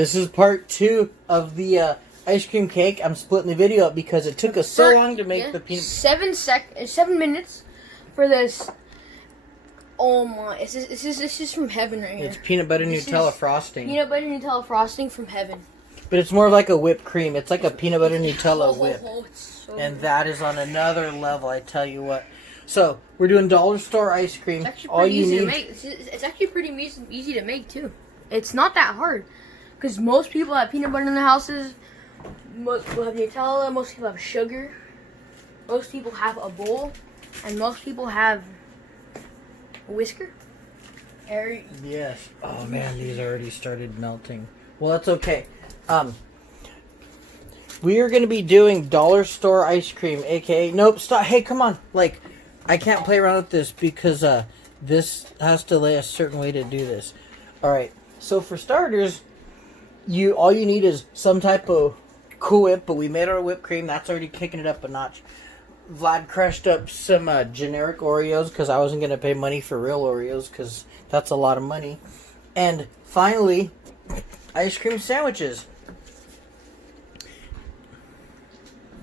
This is part 2 of the ice cream cake. I'm splitting the video up because it took us so long to make the peanut. 7 minutes for this. Oh my! This is from heaven right here. It's peanut butter Nutella frosting. Peanut butter Nutella frosting from heaven. But it's more like a whipped cream. It's like a peanut butter Nutella whip. So And that is on another level, I tell you what. So, we're doing dollar store ice cream. It's actually pretty easy to make. It's actually pretty easy to make, too. It's not that hard. Because most people have peanut butter in their houses. Most people have Nutella. Most people have sugar. Most people have a bowl. And most people have a whisker. Yes. Oh, man, these already started melting. Well, that's okay. We are going to be doing dollar store ice cream, aka... Nope, stop. Hey, come on. Like, I can't play around with this because this has to lay a certain way to do this. Alright, so for starters, all you need is some type of Cool Whip, but we made our whipped cream. That's already kicking it up a notch. Vlad crushed up some generic Oreos because I wasn't going to pay money for real Oreos because that's a lot of money. And finally, ice cream sandwiches.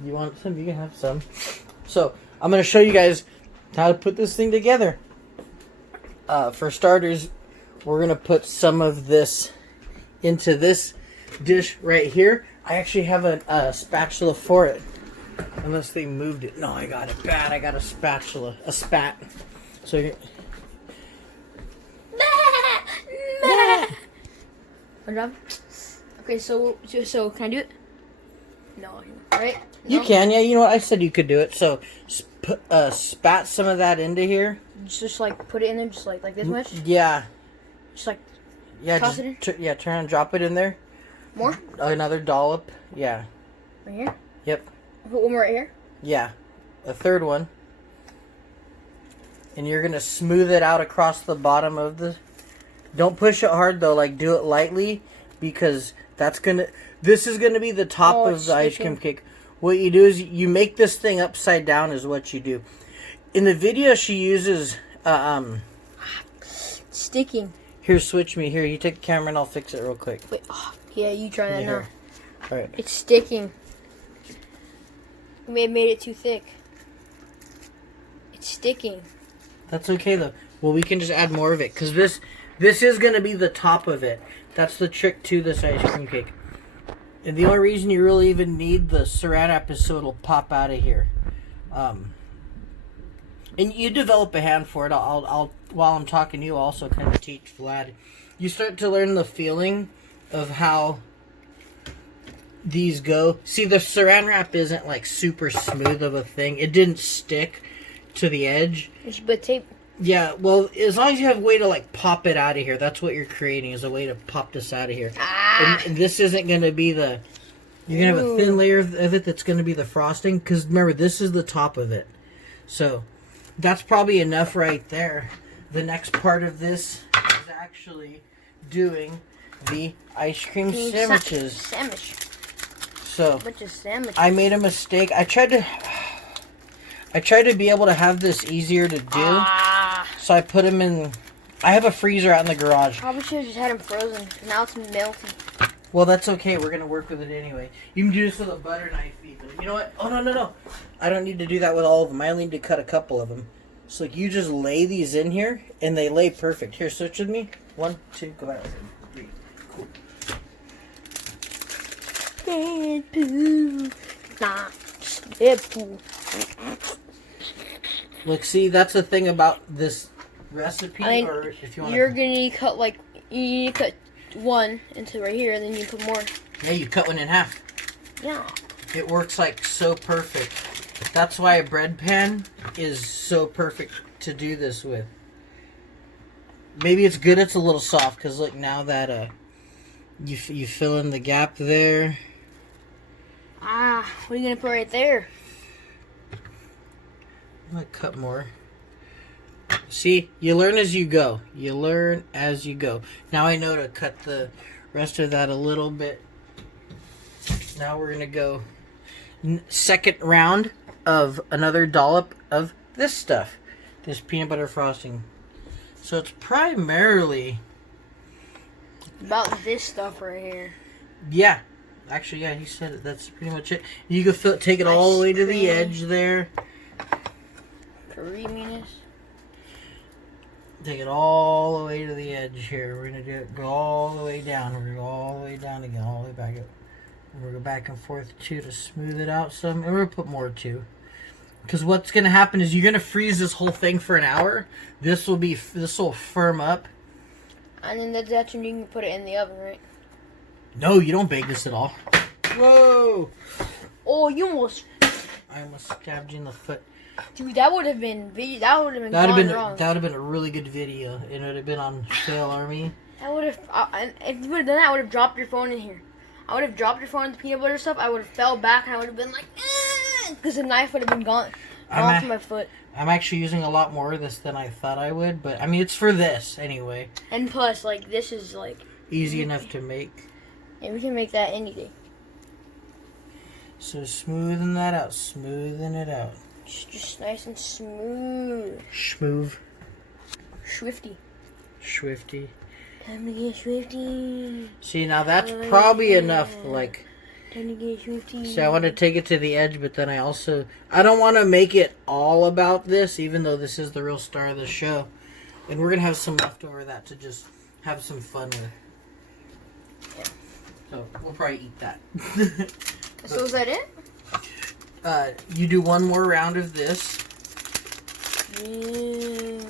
You want some? You can have some. So, I'm going to show you guys how to put this thing together. For starters, we're going to put some of this into this dish right here. I actually have a spatula for it. Unless they moved it. No, I got it bad. I got a spatula. A spat. So you're... Good job. Okay, so can I do it? No. Right? No? You can, yeah. You know what? I said you could do it. So, spat some of that into here. Just like put it in there, just like this much. Yeah. Just like. Yeah. Toss it in. Turn and drop it in there. More. Another dollop. Yeah. Right here. Yep. Put one more right here. Yeah. A third one. And you're gonna smooth it out across the bottom of the. Don't push it hard though. Like do it lightly, because that's gonna. This is gonna be the top of the ice cream cake. What you do is you make this thing upside down. Is what you do. In the video, she uses sticking. Here, switch me. Here, you take the camera and I'll fix it real quick. Wait. Oh, yeah, you try that now. All right. It's sticking. We may have made it too thick. It's sticking. That's okay though. Well, we can just add more of it because this is gonna be the top of it. That's the trick to this ice cream cake. And the only reason you really even need the saran wrap is so it'll pop out of here. And you develop a hand for it. I'll while I'm talking to you, I'll also kind of teach Vlad. You start to learn the feeling of how these go. See, the saran wrap isn't like super smooth of a thing. It didn't stick to the edge. But tape. Yeah, well, as long as you have a way to like pop it out of here, that's what you're creating, is a way to pop this out of here. And this isn't going to be the... You're going to have a thin layer of it that's going to be the frosting, because remember, this is the top of it. So, that's probably enough right there. The next part of this is actually doing the ice cream sandwiches. Sandwich. So, Which is sandwich. I made a mistake. I tried to be able to have this easier to do. So I put them in... I have a freezer out in the garage. Probably should have just had them frozen. Now it's melting. Well, that's okay. We're going to work with it anyway. You can do this with a butter knife even. You know what? Oh, no. I don't need to do that with all of them. I only need to cut a couple of them. So like, you just lay these in here, and they lay perfect. Here, switch with me. 1, 2, go back. 3. Cool. Deadpool. Nah. Deadpool. Look, see, that's the thing about this recipe. Or if you want, you're gonna cut like you cut one into right here, and then you put more. Yeah, you cut one in half. Yeah. It works like so perfect. That's why a bread pan is so perfect to do this with. Maybe it's good it's a little soft, because look, now that you fill in the gap there. What are you gonna put right there? I'm going to cut more. See, you learn as you go. You learn as you go. Now I know to cut the rest of that a little bit. Now we're going to go second round of another dollop of this stuff. This peanut butter frosting. So it's primarily about this stuff right here. Yeah. Actually, yeah, he said it. That's pretty much it. You can take it all the way to the edge there. Creaminess. Take it all the way to the edge here. We're going to go all the way down. We're going to go all the way down again, all the way back up. And we're going to go back and forth, too, to smooth it out some. And we're going to put more, too. Because what's going to happen is you're going to freeze this whole thing for an hour. This will firm up. And then that's when you can put it in the oven, right? No, you don't bake this at all. Whoa! Oh, you almost... I almost stabbed you in the foot. Dude, that would have been wrong. That would have been a really good video. It would have been on Fail Army. That would have... if you would have done that, I would have dropped your phone in here. I would have dropped your phone in the peanut butter stuff. I would have fell back and I would have been like... Because the knife would have been gone from my foot. I'm actually using a lot more of this than I thought I would. But, I mean, it's for this, anyway. And plus, like, this is, like... Easy enough to make. Yeah, we can make that any day. So smoothing that out. Smoothing it out. Just nice and smooth. Schmoove. Swifty. Time to get swifty. See, now that's probably enough, like... Time to get swifty. See, I want to take it to the edge, but then I don't want to make it all about this, even though this is the real star of the show. And we're going to have some leftover of that to just have some fun with. Yeah. So, we'll probably eat that. So is that it? You do one more round of this. Yeah.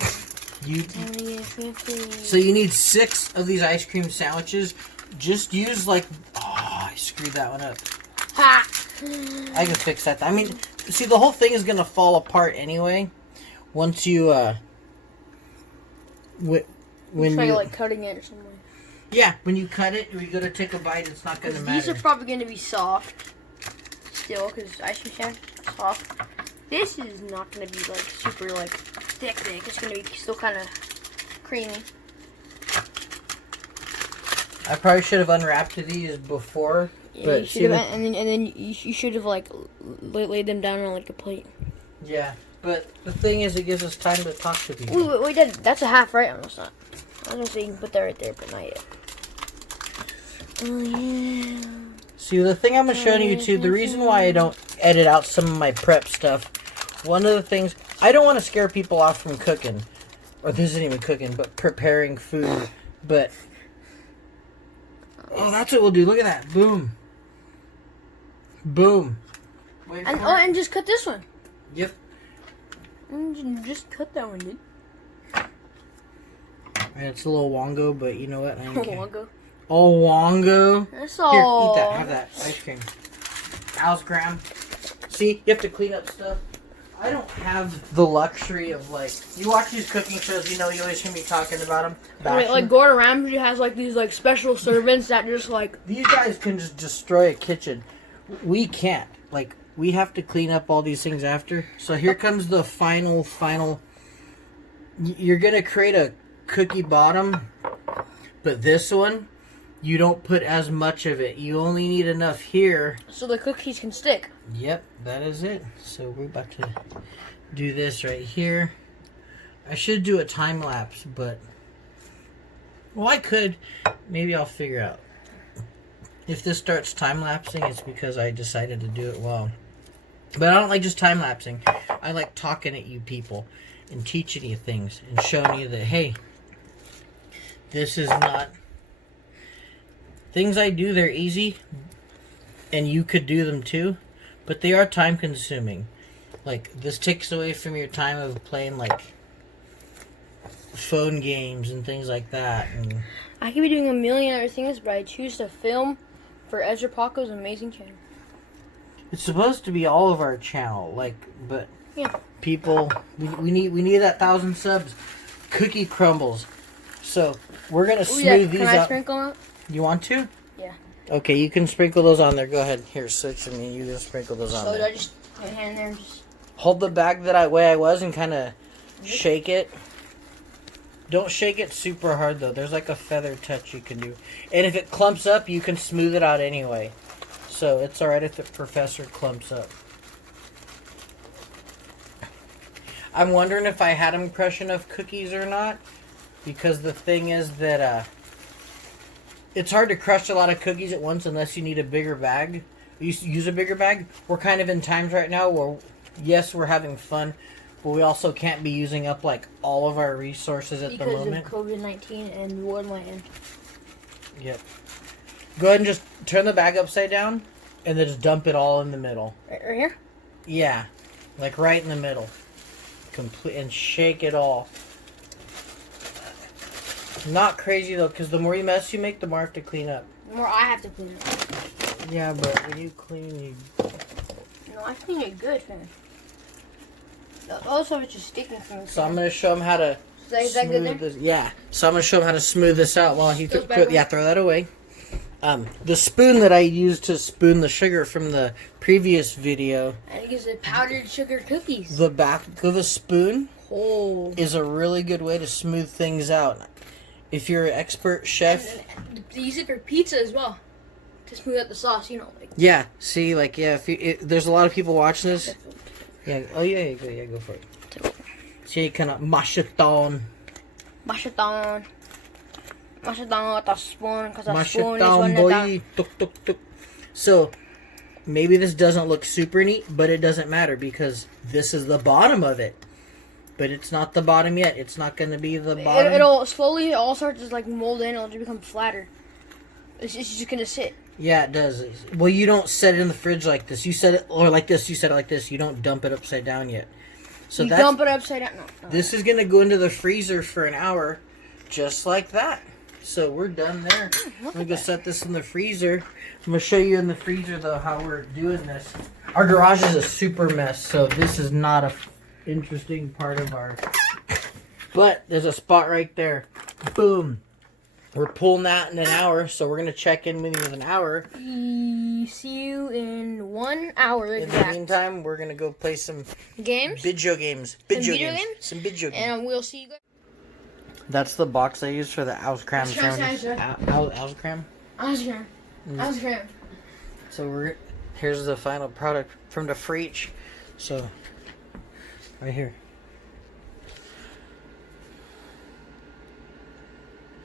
So you need 6 of these ice cream sandwiches. Just use like... Oh, I screwed that one up. Ha! I can fix that. I mean, see, the whole thing is going to fall apart anyway. Once you... when try you... like cutting it or something. Yeah, when you cut it, or you go to take a bite, it's not going to matter. These are probably going to be soft. Still, because ice cream sandwich is soft. This is not going to be like super like thick. It's going to be still kind of creamy. I probably should have unwrapped these before. Yeah, but you should have, and then you should have like laid them down on like a plate. Yeah, but the thing is, it gives us time to talk to people. Wait, that's a half, right? Almost not. I was gonna say you can put that right there, but not yet. Oh yeah. See, the thing I'm showing you too, the reason why I don't edit out some of my prep stuff, one of the things, I don't want to scare people off from cooking, or this isn't even cooking, but preparing food, but, oh, that's what we'll do, look at that, boom, boom. And just cut this one. Yep. And just cut that one, dude. It's a little wongo, but you know what, I don't care. Wongo. Oh, wongo. That's all. Here, eat that. Have that ice cream. How's Graham? See, you have to clean up stuff. I don't have the luxury of, like... You watch these cooking shows, you know you always hear me talking about them. Wait, like Gordon Ramsay has, like, these, like, special servants that just, like... These guys can just destroy a kitchen. We can't. Like, we have to clean up all these things after. So here comes the final... You're going to create a cookie bottom, but this one... You don't put as much of it. You only need enough here. So the cookies can stick. Yep, that is it. So we're about to do this right here. I should do a time lapse, but... Well, I could. Maybe I'll figure out. If this starts time lapsing, it's because I decided to do it well. But I don't like just time lapsing. I like talking at you people and teaching you things and showing you that, hey, this is not... Things I do, they're easy, and you could do them too, but they are time consuming. Like, this takes away from your time of playing, like, phone games and things like that. And I could be doing a million other things, but I choose to film for Ezra Paco's amazing channel. it's supposed to be all of our channel, like, but yeah. People, we need that 1,000 subs. Cookie crumbles. So, we're going to smooth these Can out. I sprinkle it? You want to? Yeah. Okay, you can sprinkle those on there. Go ahead. Here, switch to me. You can sprinkle those on So there. do I just put my hand there and just... Hold the bag way I was and kind of shake it. Don't shake it super hard, though. There's like a feather touch you can do. And if it clumps up, you can smooth it out anyway. So it's alright if the professor clumps up. I'm wondering if I had him crush enough cookies or not. Because the thing is that... it's hard to crush a lot of cookies at once unless you need a bigger bag. You use a bigger bag. We're kind of in times right now where, yes, we're having fun, but we also can't be using up like all of our resources at the moment. Because of COVID-19 and Woodland. Yep. Go ahead and just turn the bag upside down, and then just dump it all in the middle. Right here? Yeah, like right in the middle. And shake it all. Not crazy though, because the more you mess you make, the more I have to clean up. The more I have to clean it. Yeah, but when you clean, you... No, I clean it good, man. Also, it's just sticking from the So I'm going to show him how to Is that good there? this. Yeah, so I'm going to show him how to smooth this out while he... Throw throw that away. The spoon that I used to spoon the sugar from the previous video... And it gives it powdered sugar cookies. The back of the spoon Is a really good way to smooth things out. If you're an expert chef... And they use it for pizza as well. To smooth out the sauce, you know. Like. Yeah, see, like, yeah, there's a lot of people watching this. Yeah, go for it. See, you kind of mash it down. Mash it down. Mash it down with a spoon, because a Mash spoon it is down, one boy. Tuk, tuk, tuk. So, maybe this doesn't look super neat, but it doesn't matter because this is the bottom of it. But it's not the bottom yet. It's not going to be the bottom. It'll slowly all start to like mold in. It'll just become flatter. It's just going to sit. Yeah, it does. Well, you don't set it in the fridge like this. You set it, or like this. You set it like this. You don't dump it upside down yet. So you dump it upside down. No. This is going to go into the freezer for an hour, just like that. So we're done there. I'm going to go set this in the freezer. I'm going to show you in the freezer, though, how we're doing this. Our garage is a super mess, so this is not a interesting part of our... But there's a spot right there. Boom. We're pulling that in an hour, so we're going to check in with you in an hour. See you in 1 hour. In the meantime, we're going to go play some... Games? Video games. Some video games. And we'll see you guys. That's the box I used for the Auscram. Auscram? Auscram. So here's the final product from the fridge. So, right here.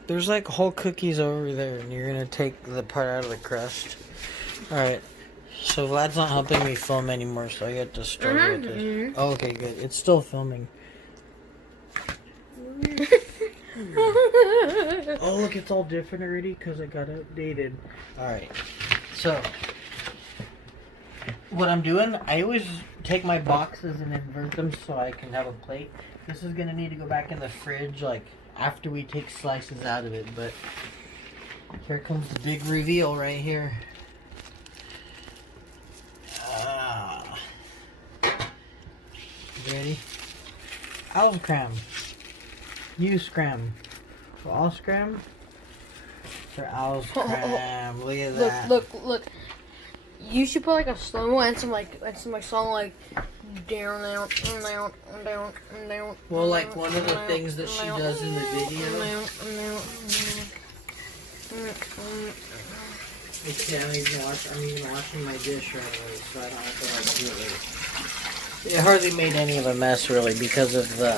There's like whole cookies over there, and you're gonna take the part out of the crust. Alright. So Vlad's not helping me film anymore, so I get to start with this. Oh, okay, good. It's still filming. Oh, look, it's all different already because I got updated. Alright. So, what I'm doing, I always take my boxes and invert them so I can have a plate. This is going to need to go back in the fridge, like, after we take slices out of it. But here comes the big reveal right here. Ready? Auscram. U-scram. Auscram? Or Auscram. Look at that. Look. You should put like a slow-mo and some song like down. Well, like one of the things that she does in the video. I'm even washing my dish right away, so I don't have to like do it later. It hardly made any of a mess really because of the...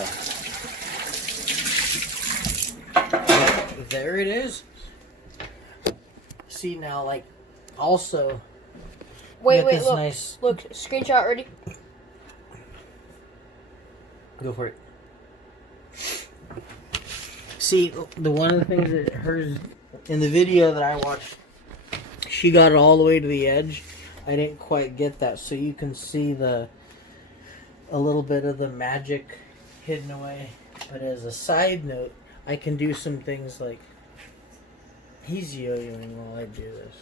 There it is. See now, like, also... Wait, look, nice... look, screenshot ready? Go for it. See, the one of the things that hers in the video that I watched, she got it all the way to the edge. I didn't quite get that, so you can see a little bit of the magic hidden away. But as a side note, I can do some things like he's yo-yoing while I do this.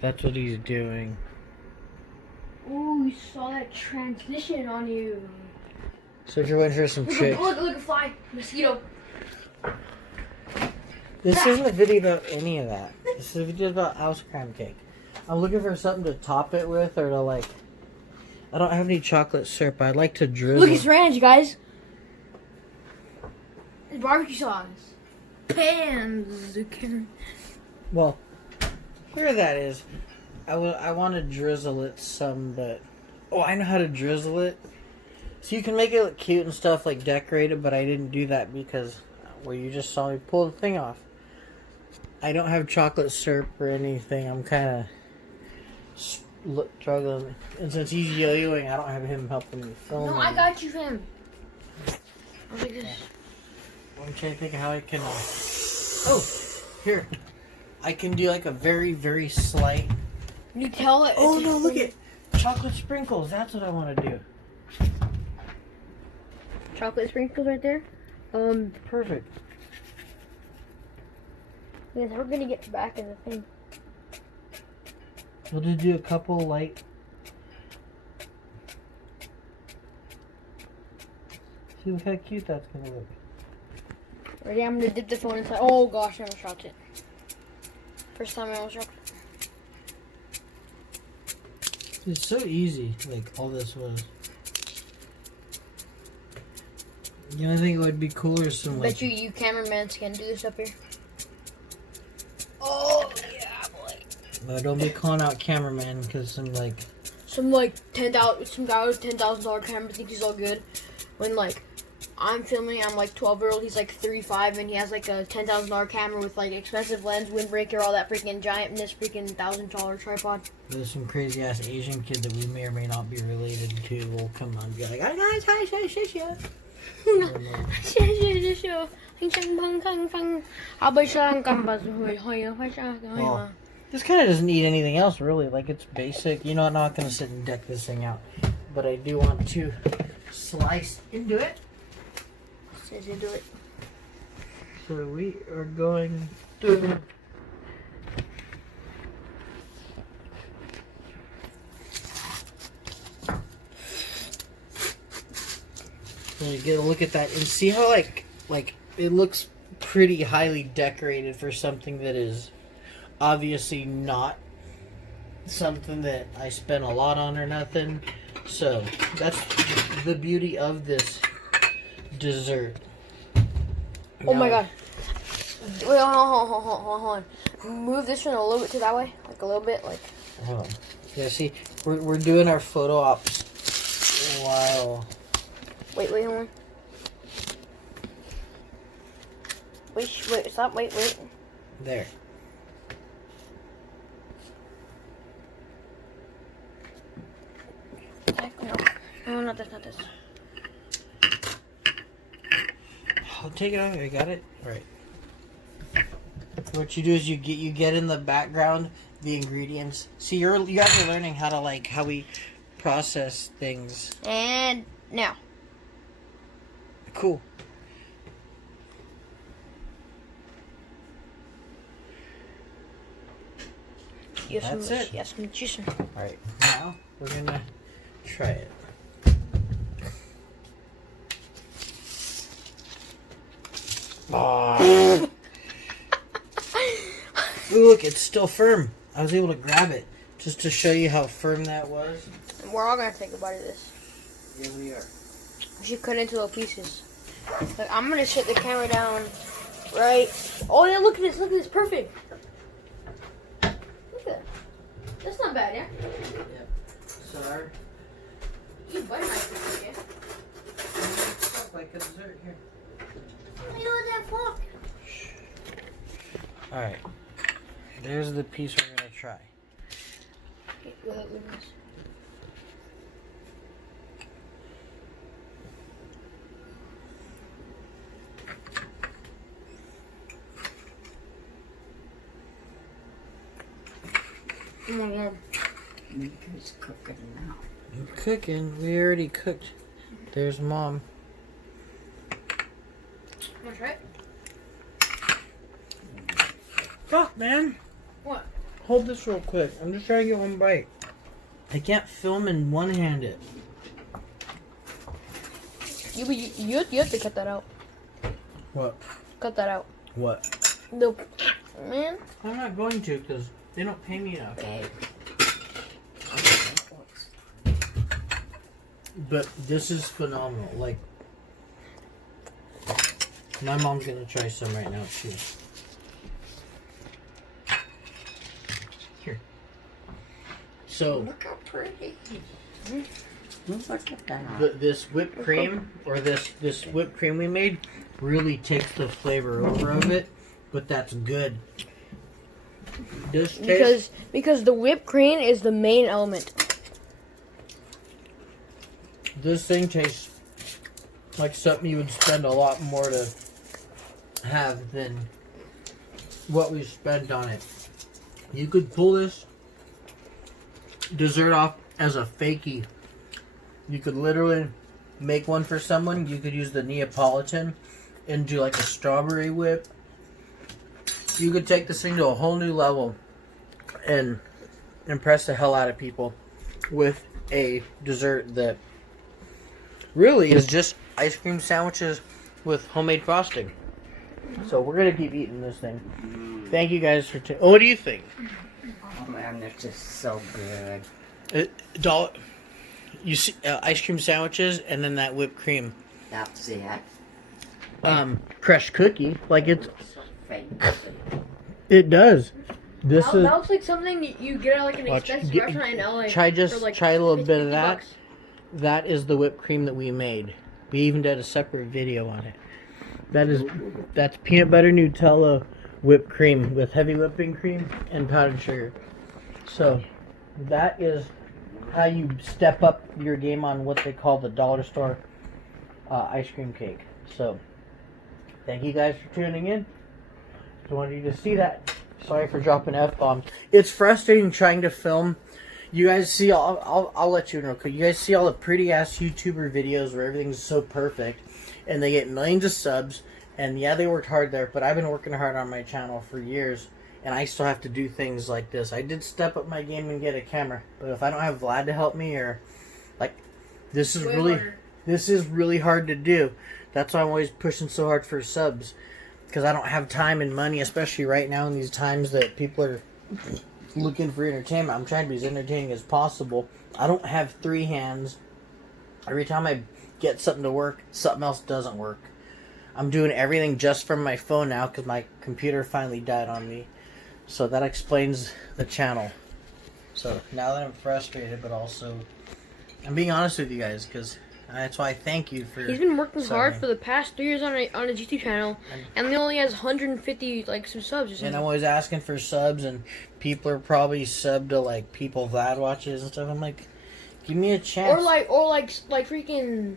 That's what he's doing. Ooh, you saw that transition on you. So if you're waiting for some tricks. Look, a fly. Mosquito. This isn't a video about any of that. This is a video about Auscram cake. I'm looking for something to top it with or to like... I don't have any chocolate syrup. I'd like to drizzle. Look, it's ranch, guys. It's barbecue sauce. Pans. Well, where that is, I want to drizzle it some, but... Oh, I know how to drizzle it. So you can make it look cute and stuff, like decorate it, but I didn't do that because where you just saw me pull the thing off. I don't have chocolate syrup or anything. I'm kind of struggling. And since he's yo-yoing, I don't have him helping me film. No, I got you, fam. I was like this. I'm trying to think of how I can... Oh, here. I can do like a very, very slight... You tell it. Oh, no, look at chocolate sprinkles. That's what I want to do. Chocolate sprinkles right there. Perfect. Yes, we're gonna get back in the thing. We'll just do a couple light... See look how cute that's going to look. Ready? I'm gonna dip the phone inside. Oh gosh, I almost dropped it. First time I almost dropped it. It's so easy, like all this was. You know, I think it would be cooler some like... Bet you cameramans can do this up here. Oh yeah, boy. No, don't be calling out cameraman because some like... Some guy with $10,000 camera thinks he's all good. When like I'm filming, I'm like 12-year-old, he's like 35, and he has like a $10,000 camera with like expensive lens, windbreaker, all that freaking giantness, freaking $1,000 tripod. There's some crazy ass Asian kid that we may or may not be related to will come on and be like, I got this kind of doesn't need anything else really. Like it's basic. You know, I'm not gonna sit and deck this thing out, but I do want to slice into it. Says into it. So we are going to. So you get a look at that and see how like it looks pretty highly decorated for something that is obviously not something that I spent a lot on or nothing. So that's the beauty of this dessert. Oh my god. Wait, hold on. Move this one a little bit to that way. Like a little bit, like. Hold on. Yeah, see, we're doing our photo ops while... Wait, hold on. Wait, stop, wait. There. No, not this. I'll take it off. I got it. All right. What you do is you get in the background the ingredients. See, you guys are learning how to how we process things. And now. Cool. That's it. Yes, juice. All right. Now we're gonna try it. Oh. Ooh, look, it's still firm. I was able to grab it just to show you how firm that was. And we're all gonna take a bite of this. Yeah, we are. We should cut into little pieces. Like, I'm gonna shut the camera down. Right. Oh yeah, look at this. Perfect. Look at that. That's not bad, yeah? Yep. Sorry. You bite my food, yeah? Like a dessert here. What are you doing with that fork? Alright. There's the piece we're gonna try. Okay, go ahead with this. Oh my god. Mika's cooking now. I'm cooking. We already cooked. There's Mom. Wanna try it? Fuck, man. What? Hold this real quick. I'm just trying to get one bite. I can't film and one-hand it. You have to cut that out. What? Cut that out. What? No. Man. I'm not going to because they don't pay me enough. But this is phenomenal. Like, my mom's gonna try some right now too. Here. So Look how pretty. Look at that. This whipped cream, or this whipped cream we made, really takes the flavor over of it, but that's good. This taste, Because the whipped cream is the main element. this thing tastes like something you would spend a lot more to have than what we spent on it. You could pull this dessert off as a fakie. You could literally make one for someone. You could use the Neapolitan and do like a strawberry whip. You could take this thing to a whole new level and impress the hell out of people with a dessert that really is just ice cream sandwiches with homemade frosting. So we're gonna keep eating this thing. Thank you guys for. What do you think? Oh man, it's just so good. You see ice cream sandwiches and then that whipped cream. That's it. Crushed cookie, like it's. So fancy. It does. This That looks like something you get at like an expensive restaurant in LA. Try a little bit of that. $50. That is the whipped cream that we made. We even did a separate video on it. That's peanut butter Nutella whipped cream with heavy whipping cream and powdered sugar. So that is how you step up your game on what they call the dollar store ice cream cake. So thank you guys for tuning in. Just wanted you to see that. Sorry for dropping F-bombs. It's frustrating trying to film. You guys see, I'll let you know. You guys see all the pretty ass YouTuber videos where everything's so perfect, and they get millions of subs. And yeah, they worked hard there, but I've been working hard on my channel for years, and I still have to do things like this. I did step up my game and get a camera, but if I don't have Vlad to help me, or like, this is really hard to do. That's why I'm always pushing so hard for subs, because I don't have time and money, especially right now in these times that people are looking for entertainment. I'm trying to be as entertaining as possible. I don't have three hands. Every time I get something to work, something else doesn't work. I'm doing everything just from my phone now because my computer finally died on me. So that explains the channel. So now that I'm frustrated, but also I'm being honest with you guys, because that's why I thank you for. He's been working hard subbing. for the past 3 years on his YouTube channel, and he only has 150 some subs. And I'm always asking for subs, and people are probably subbed to like people Vlad watches and stuff. I'm like, give me a chance. Or like freaking.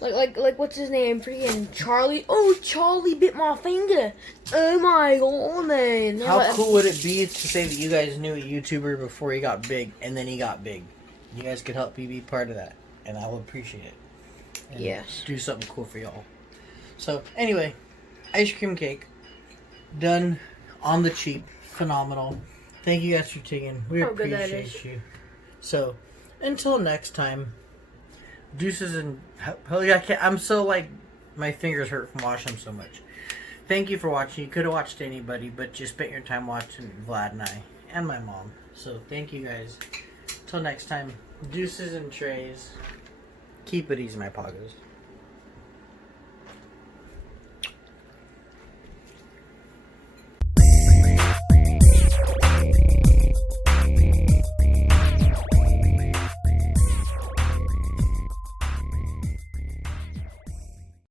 Like what's his name? Freaking Charlie. Oh, Charlie bit my finger. Oh my god, man. How cool would it be to say that you guys knew a YouTuber before he got big, and then he got big? You guys could help me be part of that, and I will appreciate it. And yes. Do something cool for y'all. So, anyway, ice cream cake. Done on the cheap. Phenomenal. Thank you guys for tuning. We How good that appreciate is. you. So, until next time, deuces and... I'm so, my fingers hurt from washing them so much. Thank you for watching. You could have watched anybody, but you spent your time watching Vlad and I, and my mom. So, thank you guys. Until next time, deuces and trays. Keep it easy, my poggers.